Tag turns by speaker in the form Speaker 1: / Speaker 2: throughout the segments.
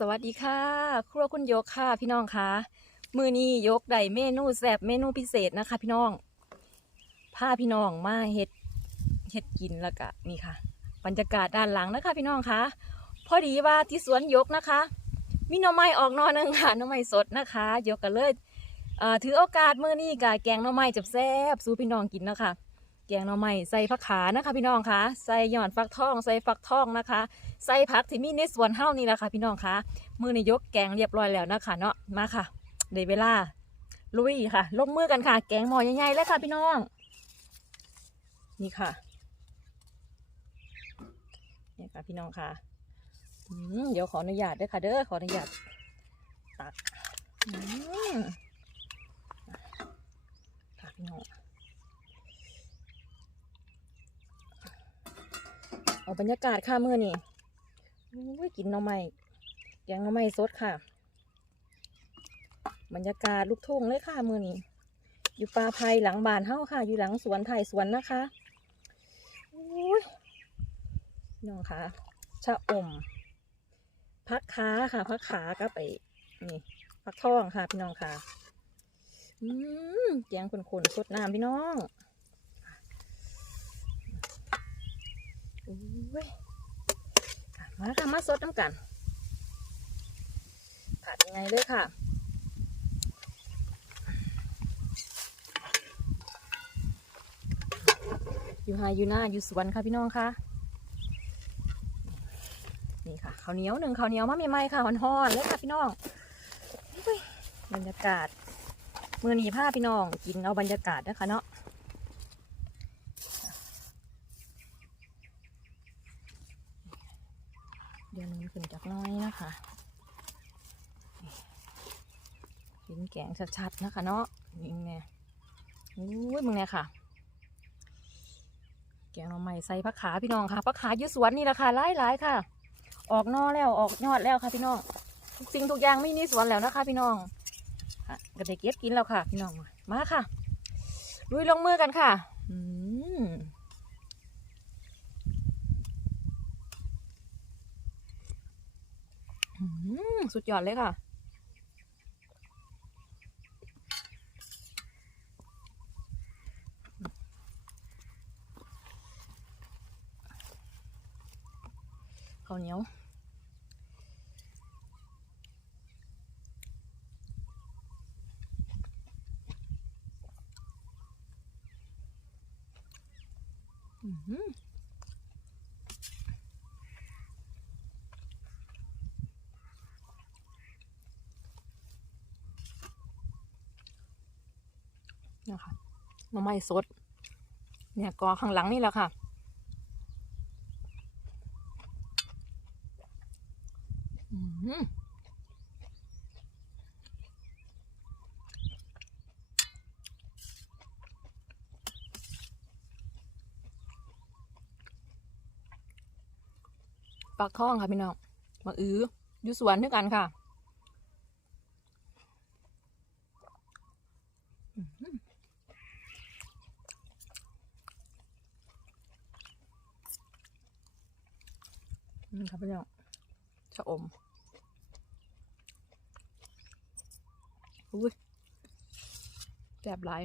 Speaker 1: สวัสดีค่ะ ครัวคุณยกค่ะพี่น้องคะมือนี้ยกได้เมนูแซ่บเมนูพิเศษนะคะ พี่น้องพาพี่น้องมาเฮ็ดเฮ็ดกินแล้วก็นี่ค่ะ บรรยากาศด้านหลังนะคะ พี่น้องคะพอดีว่าที่สวนยกนะคะ มีหน่อไม้ออกนอหนึงค่ะหน่อไม้สดนะคะ ยกกันเลยเอ่อถือโอกาสมื้อนี้กะแกงหน่อไม้จับแซ่บสู่พี่น้องกินนะคะ แกงหน่อไม้ใส่ผักขานะคะ พี่น้องคะใส่หย่อนฟักทองใส่ฟักทองนะคะ ใส่ผักที่มีในสวนเฮ้านี่แหละค่ะพี่น้องคะมือในยกแกงเรียบร้อยแล้วนะคะเนาะมาค่ะเดี๋ยวเวลาลุยค่ะ ลงมือกันค่ะ แกงหม้อใหญ่ๆเลยค่ะพี่น้อง นี่ค่ะนี่ค่ะพี่น้องค่ะเดี๋ยวขออนุญาตด้วยค่ะ เด้อขออนุญาตตักค่ะพี่น้อง เอาบรรยากาศค่ะมือนี่อุ้ยกินหน่อไม้แกงหน่อไม้สดค่ะ บรรยากาศลูกทุ่งเลยค่ะมือนี้อยู่ป่าไผ่หลังบ้านเฮาค่ะ อยู่หลังสวนไผ่สวนนะคะอุ้ยพี่น้องค่ะชะอมพักขาค่ะพักขาก็ไปนี่พักท้องค่ะพี่น้องค่ะ อืมแกงคนๆสดน้ำพี่น้องอุ้ยค่ะ มาค่ะมาสดน้ำกัน ผัดยังไงเลยค่ะอยู่ไฮอยู่หน้าอยู่สวนค่ะพี่น้องค่ะ นี่ค่ะข้าวเหนียวหนึ่งข้าวเหนียวมาใหม่ๆค่ะห่อนๆเลยค่ะพี่น้องบรรยากาศมือหนีผ้าพี่น้องกินเอาบรรยากาศนะคะเนาะเดี๋ยวนี้ขึ้นจากห นะคะกินแกงชัดๆนะคะเนาะนี่เนี่ยอุ้ยมึงเนี่ยค่ะ แกงหน่อไม้ใส่ผักขาพี่น้องค่ะผักขายู่สวนนี่แหละค่ะหลายหลายๆค่ะ ออกนอแล้วออกยอดแล้วค่ะพี่น้องทุกสิ่งทุกอย่างไม่นี่สวนแล้วนะคะ พี่น้องค่ะก็ได้เก็บกินแล้วค่ะ พี่น้องมาค่ะลุยลงมือกันค่ะ อืมอืม สุดยอดเลยค่ะ ข้าวเหนียวอือ นี่ยค่ะหน่อไม้สด เนี่ยกอข้างหลังนี่แหละค่ะ อืมปลาข้องค่ะพี่น้องมาอื้ออยู่สวนด้วยกันค่ะอื้อหือ อืมครับพี่น้องชะอมอุ้ยแสบหลาย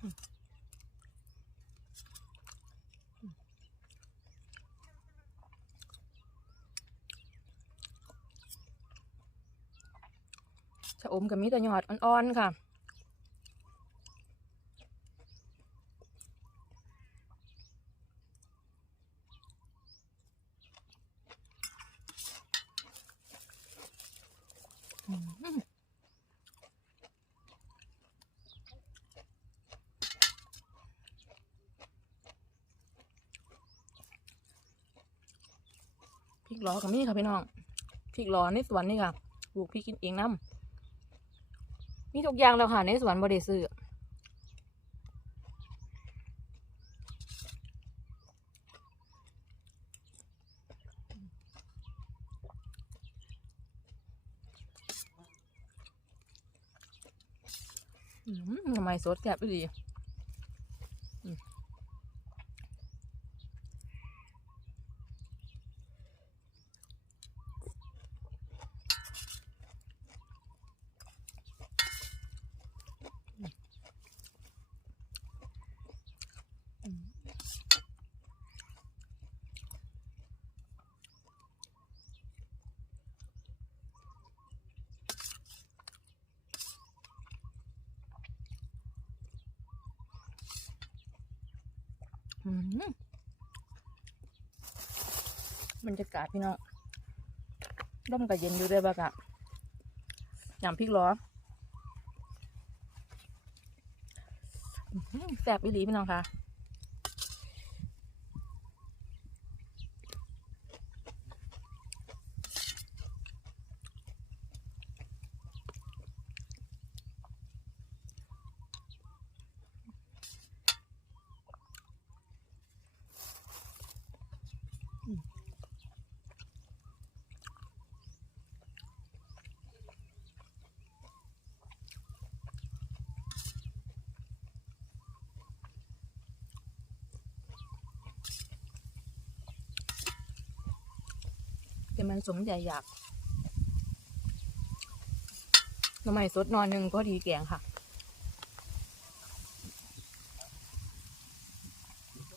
Speaker 1: ช อมกับมีแต่ยอดอ่อนๆค่ะพริกหลอกับมีค่ะพี่น้องพริกหลอในสวนนี่ค่ะปลูกพริกกินเองน้ำ มีทุกอย่างแล้วค่ะ ในสวนบริสุทธิ์ทำไมสดแซ่บดี บรรยากาศพี่น้องร่มกับเย็นอยู่ด้วยบ้างกะยำพริกล้ออื้อหือแสบอีหลีพี่น้องค่ะ สมใจอยากทำไมสดนอนหนึ่งก็ดีแกงค่ะ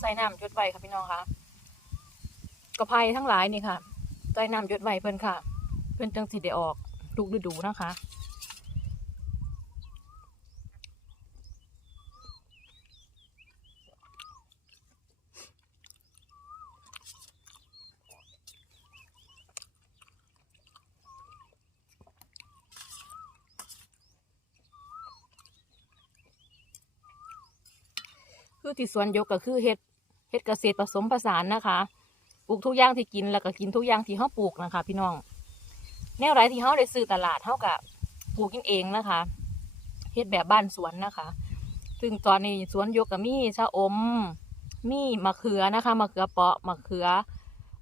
Speaker 1: ใส่น้ำยดไว้ค่ะพี่น้องคะกระเพราทั้งหลายนี่ค่ะ ใส่น้ำยดไว้เพิ่นค่ะ เพิ่นจังสิได้ออกทุกฤดูนะคะ คือที่สวนยกก็คือเฮ็ดเฮ็ดเกษตรผสมผสานนะคะ ปลูกทุกอย่างที่กินแล้วก็กินทุกอย่างที่เฮาปลูกนะคะ พี่น้อง แนวไรที่เฮาได้ซื้อตลาดเฮากับปลูกกินเองนะคะ เฮ็ดแบบบ้านสวนนะคะ ซึ่งตอนนี้สวนยกก็มีชะอม มีมะเขือนะคะมะเขือเปาะมะเขือ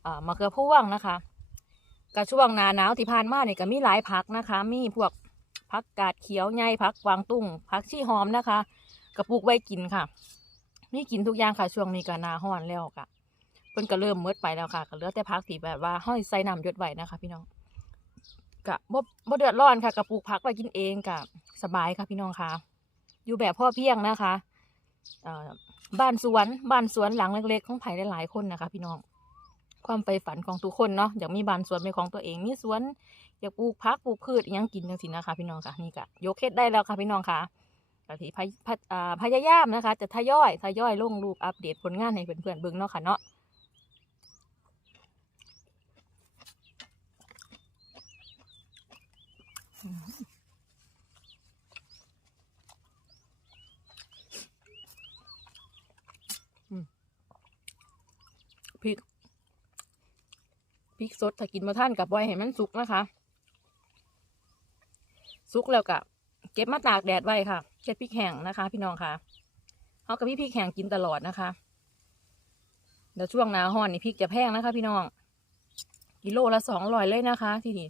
Speaker 1: อ่ามะเขือพวงนะคะกับช่วงหนาหนาวที่ผ่านมาเนี่ยก็มีหลายผักนะคะ มีพวกผักกาดเขียวใหญ่ผักกวางตุ้งผักชี่หอมนะคะก็ปลูกไว้กินค่ะ นี่กินทุกอย่างค่ะช่วงนี้ก็หนาห้อนแล้วค่ะเพิ่นก็เริ่มมืดไปแล้วค่ะก็เหลือแต่พักที่แบบว่าห้อยใส่น้ำยดไว้นะคะ พี่น้องกะบ่บ่เดือดร้อนค่ะกับปลูกผักไว้กินเองกะสบายค่ะพี่น้องค่ะ อยู่แบบพ่อเพียงนะคะเอ่อบ้านสวนบ้านสวนหลังเล็กๆของไผ่หลายๆคนนะคะ พี่น้อง ความใฝ่ฝันของทุกคนเนาะอยากมีบ้านสวนเป็นของตัวเองมีสวนอยากปลูกผักปลูกพืชอิหยังกินจังสินะคะ พี่น้องค่ะนี่กะยกเฮ็ดได้แล้วค่ะพี่น้องค่ะ กะที่พยายามนะคะ จะทยอยทยอยลงรูปอัปเดตผลงานให้เพื่อนๆเบิ่งเนาะค่ะเนาะพริกพริกสดถ้ากินมาท่านกับไว้ให้มันสุกนะคะ สุกแล้วกับเก็บมาตากแดดไว้ค่ะ เช็ดพริกแห้งนะคะ พี่น้องค่ะเขากับพี่พริกแห้งกินตลอดนะคะเดี๋ยวช่วงหนาห้อนนี่พริกจะแพงนะคะ พี่น้องกิโลละสองร้อยเลยนะคะ ที่นี่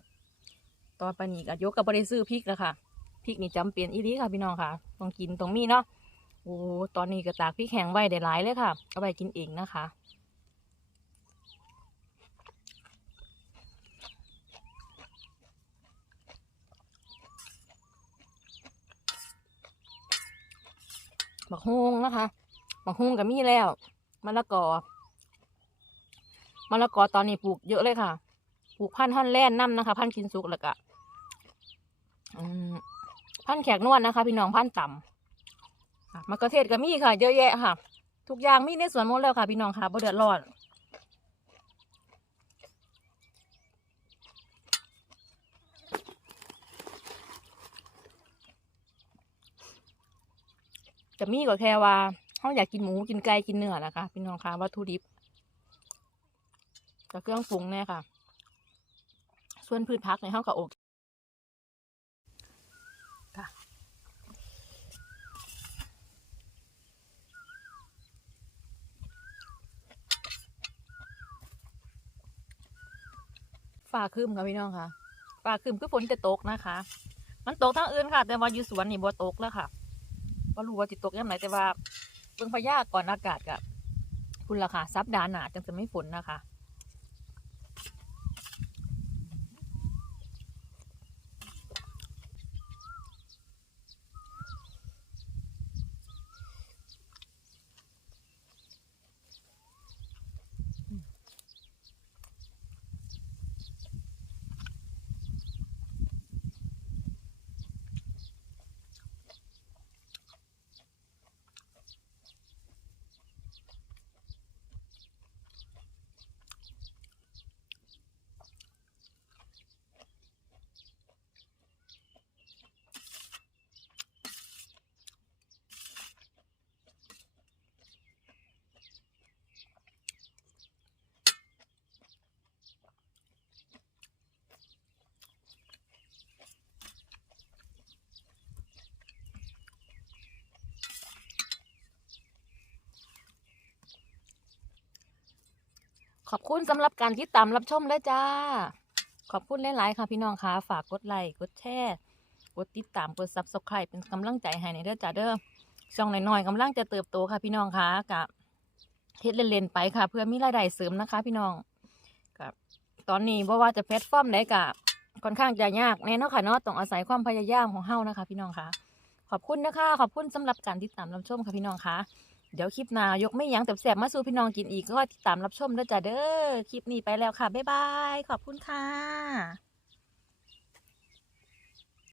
Speaker 1: ตอนปนีกับยกกับบริซื้อพริกนะคะพริกนี่จำเป็นอีนี้ค่ะพี่น้องค่ะต้องกินต้องมีเนาะโอ้ตอนนี้ก็ตากพริกแห้งไว้ได้หลายเลยค่ะเอาไปกินเองนะคะ บักฮงนะคะบักฮงก็มีแล้วมะละกอมะละกอตอนนี้ปลูกเยอะเลยค่ะปลูกพันธุ์ท่อนแลนน้ำนะคะ พันธุ์กินสุกแล้วก็อืมพันธุ์แขกนวลนะคะ พี่น้องพันธุ์ต่ำมะเขือเทศก็มีค่ะ เยอะแยะค่ะ ทุกอย่างมีในสวนหมดแล้วค่ะ พี่น้องค่ะบ่เดือดร้อน จะมีก็แค่ว่าเขาอยากกินหมูกินไก่กินเนื้อนะคะพี่น้องคะวัตถุดิบกับเครื่องปรุงเนี่ยค่ะ ส่วนพืชพักในเขาก็โอเคค่ะฝ่าคืมค่ะพี่น้องค่ะฝ่าคืมคือฝนจะตกนะคะ มันตกทางอื่นค่ะ แต่ว่าอยู่สวนนี่บ่ตกแล้วค่ะ ว่ารู้ว่าจิตตกย่ำไหนแต่ว่าเบิ่งพยากรณ์อากาศกับคุณล่ะค่ะซับดาหนาจังจะไม่ฝนนะคะ ขอบคุณสำหรับการติดตามรับชมและจ้า ขอบคุณหลาย ๆ ค่ะพี่น้องค่ะ ฝากกดไลค์กดแชร์กดติดตามกด subscribe เป็นกำลังใจให้ในเด้อจ้าเด้อช่องน้อย ๆกำลังจะเติบโตค่ะพี่น้องค่ะกับเฮ็ดเล่น ๆ ไปค่ะ เพื่อมีรายได้เสริมนะคะ พี่น้องกับตอนนี้เพราะว่าจะแพลตฟอร์มไหนกับค่อนข้างจะยากแน่เนอนค่ะเนาะต้องอาศัยความพยายามของเฮานะคะ พี่น้องค่ะ ขอบคุณนะคะ ขอบคุณสำหรับการติดตามรับชมค่ะพี่น้องค่ะ เดี๋ยวคลิปหน้ายกไม่ยั้งแต่แสบมาสู่พี่น้องกินอีกก็ติดตามรับชมด้วยจ้ะเด้อคลิปนี้ไปแล้วค่ะบ๊ายบายขอบคุณค่ะ